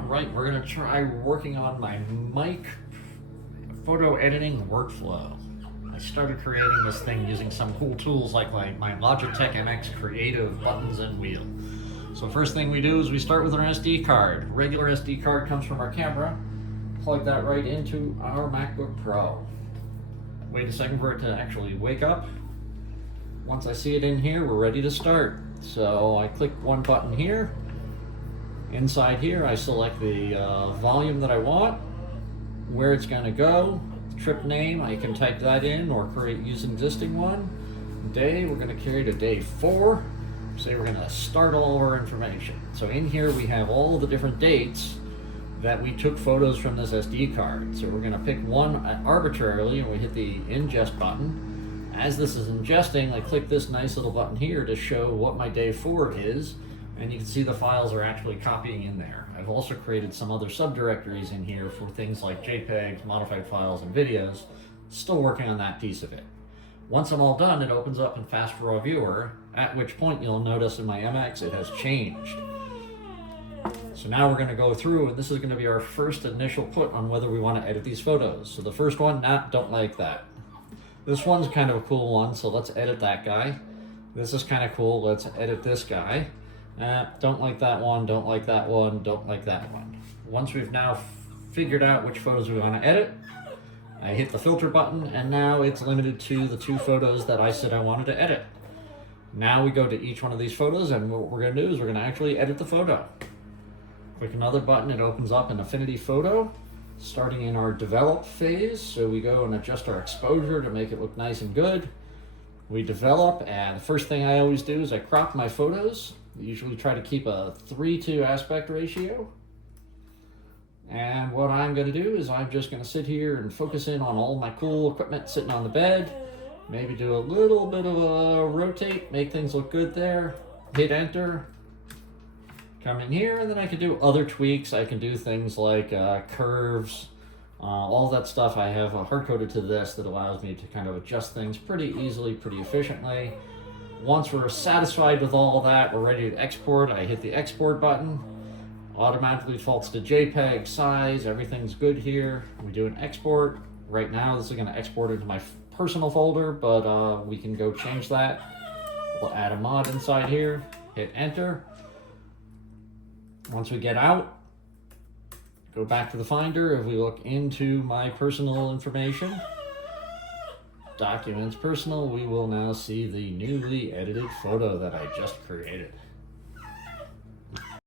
Alright, we're going to try working on my mic photo editing workflow. I started creating this thing using some cool tools like my Logitech MX Creative buttons and wheel. So first thing we do is we start with our SD card. Regular SD card comes from our camera. Plug that right into our MacBook Pro. Wait a second for it to actually wake up. Once I see it in here, we're ready to start. So I click one button here. Inside here, I select the volume that I want, where it's going to go, trip name, I can type that in or use an existing one. Day, we're going to create a day 4. Say we're going to start all of our information. So in here we have all the different dates that we took photos from this SD card. So we're going to pick one arbitrarily and we hit the ingest button. As this is ingesting, I click this nice little button here to show what my day 4 is. And you can see the files are actually copying in there. I've also created some other subdirectories in here for things like JPEGs, modified files, and videos. Still working on that piece of it. Once I'm all done, it opens up in Fast Raw Viewer, at which point you'll notice in my MX it has changed. So now we're going to go through, and this is going to be our first initial put on whether we want to edit these photos. So the first one, don't like that. This one's kind of a cool one, so let's edit that guy. This is kind of cool, let's edit this guy. Don't like that one, don't like that one, don't like that one. Once we've now figured out which photos we want to edit, I hit the filter button, and now it's limited to the 2 photos that I said I wanted to edit. Now we go to each one of these photos, and what we're going to do is we're going to actually edit the photo. Click another button, it opens up an Affinity Photo, starting in our develop phase. So we go and adjust our exposure to make it look nice and good. We develop, and the first thing I always do is I crop my photos. I usually try to keep a 3:2 aspect ratio. And what I'm going to do is I'm just going to sit here and focus in on all my cool equipment sitting on the bed. Maybe do a little bit of a rotate, make things look good there. Hit enter. Come in here, and then I can do other tweaks. I can do things like curves, all that stuff. I have hard-coded to this that allows me to kind of adjust things pretty easily, pretty efficiently. Once we're satisfied with all that, we're ready to export. I hit the export button. Automatically defaults to JPEG size. Everything's good here. We do an export. Right now, this is going to export into my personal folder, but we can go change that. We'll add a mod inside here. Hit enter. Once we get out, go back to the Finder. If we look into my personal information, Documents Personal, we will now see the newly edited photo that I just created.